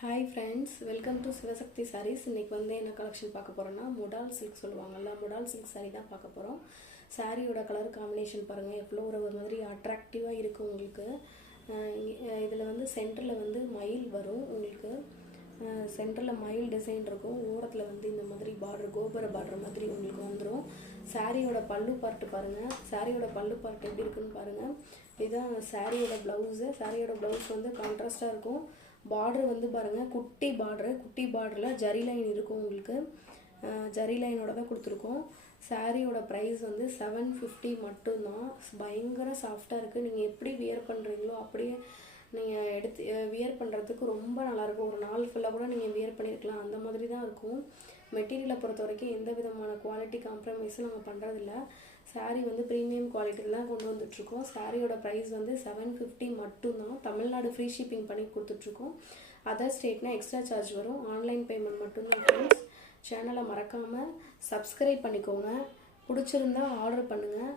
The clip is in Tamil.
Hi friends, welcome to Sivasakthi sarees. இன்றைக்கி வந்து என்ன கலெக்ஷன் பார்க்க போகிறோன்னா முடால் சில்க் சொல்லுவாங்கள்ல, முடால் சில்க் சாரீ தான் பார்க்க போகிறோம். சாரியோட கலர் காம்பினேஷன் பாருங்கள், எவ்வளோ ஒரு மாதிரி அட்ராக்டிவாக இருக்குது உங்களுக்கு. இதில் வந்து சென்டரில் வந்து மயில் வரும் உங்களுக்கு. சென்டரில் மயில் டிசைன் இருக்கும், ஓரத்தில் வந்து இந்த மாதிரி பார்டர், கோபுர பார்டர் மாதிரி உங்களுக்கு வந்துடும். சாரியோட பல்லு பார்ட்டு பாருங்கள், சாரியோட பல்லு பார்ட் எப்படி இருக்குன்னு பாருங்கள். இதுதான் சாரியோட ப்ளவுஸு. சாரியோட ப்ளவுஸ் வந்து கான்ட்ராஸ்டாக இருக்கும். பார்டர் வந்து பாருங்கள், குட்டி பார்டரில் ஜரி லைன் இருக்கும் உங்களுக்கு. ஜரி லைனோட தான் கொடுத்துருக்கோம். சாரியோட ப்ரைஸ் வந்து 750 மட்டும்தான். பயங்கர சாஃப்டாக இருக்குது. நீங்கள் எப்படி வியர் பண்ணுறீங்களோ அப்படியே நீங்கள் எடுத்து வியர் பண்ணுறதுக்கு ரொம்ப நல்லாயிருக்கும். ஒரு நாள் ஃபுல்லாக கூட நீங்கள் வியர் பண்ணியிருக்கலாம், அந்த மாதிரி தான் இருக்கும். மெட்டீரியலை பொறுத்த வரைக்கும் எந்த விதமான குவாலிட்டி காம்ப்ரமைஸும் நம்ம பண்ணுறதில்ல. சாரீ வந்து ப்ரீமியம் குவாலிட்டியில் தான் கொண்டு வந்துட்ருக்கோம். சாரியோட ப்ரைஸ் வந்து 750 மட்டும்தான். தமிழ்நாடு ஃப்ரீ ஷிப்பிங் பண்ணி கொடுத்துட்ருக்கோம். அதர் ஸ்டேட்னால் எக்ஸ்ட்ரா சார்ஜ் வரும். ஆன்லைன் பேமெண்ட் மட்டும்தான் ஃப்ரெண்ட்ஸ். சேனலை மறக்காமல் சப்ஸ்கிரைப் பண்ணிக்கோங்க. பிடிச்சிருந்தா ஆர்டர் பண்ணுங்கள்.